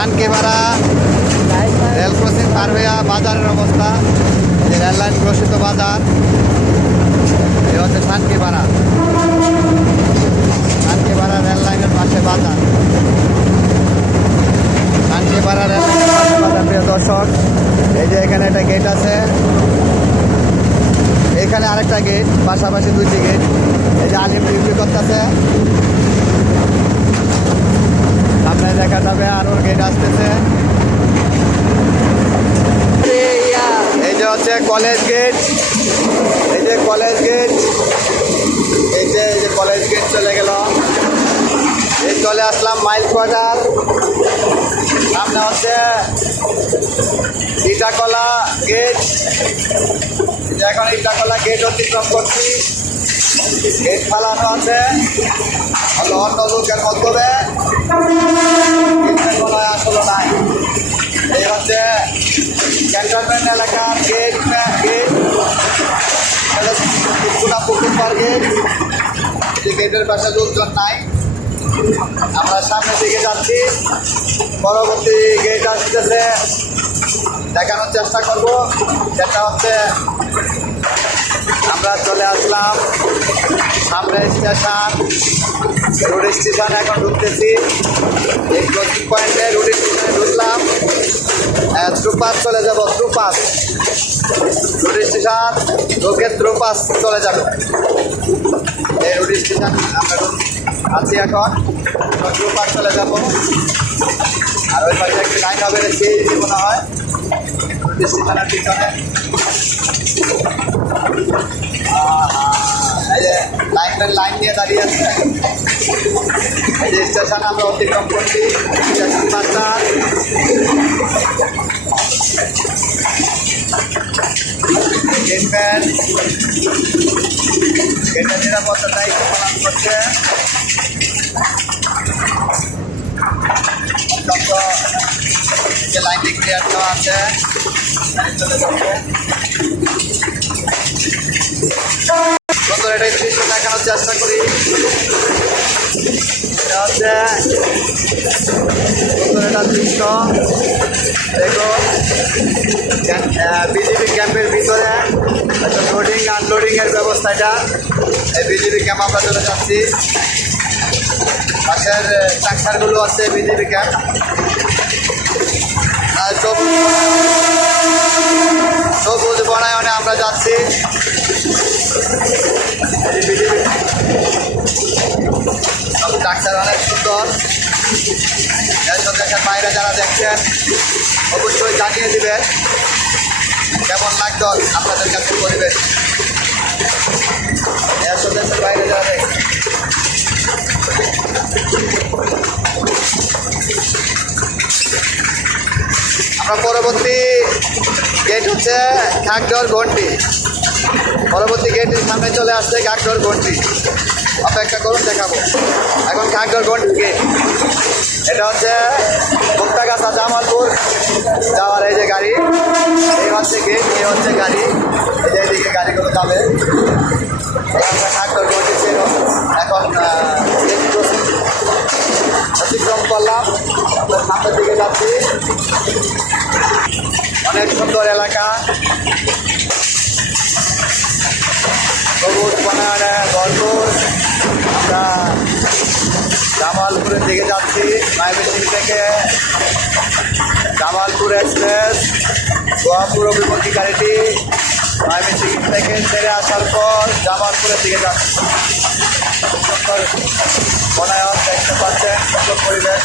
Sankipara rail crossing পার হইয়া বাজারের অবস্থা, যে রেল লাইন ক্রসিত বাজার, এই হচ্ছে সানকিপাড়া। সানকিপাড়া রেল লাইনের পাশে বাজার, সানকিপাড়া রেল লাইনের পাশে বাজার। প্রিয় দর্শক, এই যে এখানে একটা গেট আছে, এখানে আরেকটা গেট, পাশাপাশি দুইটি গেট। এই যে আলিম ডিউটি করতেছে, সামনে দেখা যাবে আরো গেট আসতেছে। এই যে হচ্ছে কলেজ গেট, এই যে কলেজ গেট, এই যে কলেজ গেট চলে গেল। এই চলে আসলাম মাইল কোয়ার্টার। সামনে হচ্ছে ইটাকলা গেট, এখন ইটাকলা গেট অতিক্রম করছি। গেট ফালানো আছে অন্য লোকের মাধ্যমে, আসলে নাই। এই হচ্ছে ক্যান্টনমেন্ট এলাকার গেট, পুকুর গেট। এই গেটের পাশে লোকজন নাই, আমরা সামনের দিকে যাচ্ছি। পরবর্তী গেট আসতেছে, দেখানোর চেষ্টা করব। সেটা হচ্ছে আমরা চলে আসলাম সামনে স্টেশন, রোড স্টেশন। এখন ঢুকতেছি এই ক্রসিং পয়েন্টে, রোড স্টেশনে ঢুকলাম। থ্রুপাস চলে যাব, থ্রুপাস রোড স্টেশন ঢুকে থ্রুপাস চলে যাবে। এই রোড স্টেশন আমরা আছি এখন, থ্রুপাস চলে যাব। আর ওই পাশে একটি লাইন হবে, সেই মনে হয় রোড স্টেশনের পিছনে। এই যে লাইন নিয়ে দাঁড়িয়ে আছে। এই যে স্টেশন আমরা অতিক্রম করছি, স্টেশন মাস্টার। গেটম্যান গেটের নিরাপত্তার দায়িত্ব পালন করছে। যে লাইনটি ক্লিয়ার দেওয়া আছে, চলে যাচ্ছে। সুন্দর একটা দৃশ্য দেখানোর চেষ্টা করি। এটা হচ্ছে সুন্দর একটা দৃশ্য, দেখো বিজেপি ক্যাম্পের ভিতরে একটা লোডিং আনলোডিং এর ব্যবস্থা। এটা এই বিজেপি ক্যাম্প আমরা চলে যাচ্ছি। পাশের ট্রাক্টরগুলো আছে বিজেপি ক্যাম্প। আর সবুজ বনায়নে আমরা যাচ্ছি। সব ট্রাক্টর অনেক সুন্দর। দেশের বাইরে যারা দেখছেন অবশ্যই জানিয়ে দিবেন কেমন লাগতো আপনাদের কাছে পরিবেশ। দেশের বাইরে যারা দেখছেন, আমরা পরবর্তী গেট হচ্ছে ঘাগড়র ঘন্টি। পরবর্তী গেটের সামনে চলে আসছে ঘাগড়র ঘন্টি। অপেক্ষা করুন, দেখাবো। এখন ঘাগড়র ঘন্টি গেট, এটা হচ্ছে মুক্তাগাছা জামালপুর যাওয়ার এই যে গাড়ি। এই হচ্ছে গেট, এই হচ্ছে গাড়ি। এই যে এদিকে গাড়িগুলো যাবে। আমরা ঘাগড়র ঘন্টি ছিল, এখন অতিক্রম করলাম, আমরা সামনের দিকে যাচ্ছি। অনেক সুন্দর এলাকা, সবুজ বনায়নে ভরপুর। আমরা জামালপুরের দিকে যাচ্ছি। ময়মনসিংহ থেকে জামালপুর এক্সপ্রেস গোয়াপুর অভিমুখী গাড়িটি ময়মনসিংহ থেকে ছেড়ে আসার পর জামালপুরের দিকে যাচ্ছি। সুন্দর বনায়ন দেখতে পাচ্ছেন, সুন্দর পরিবেশ।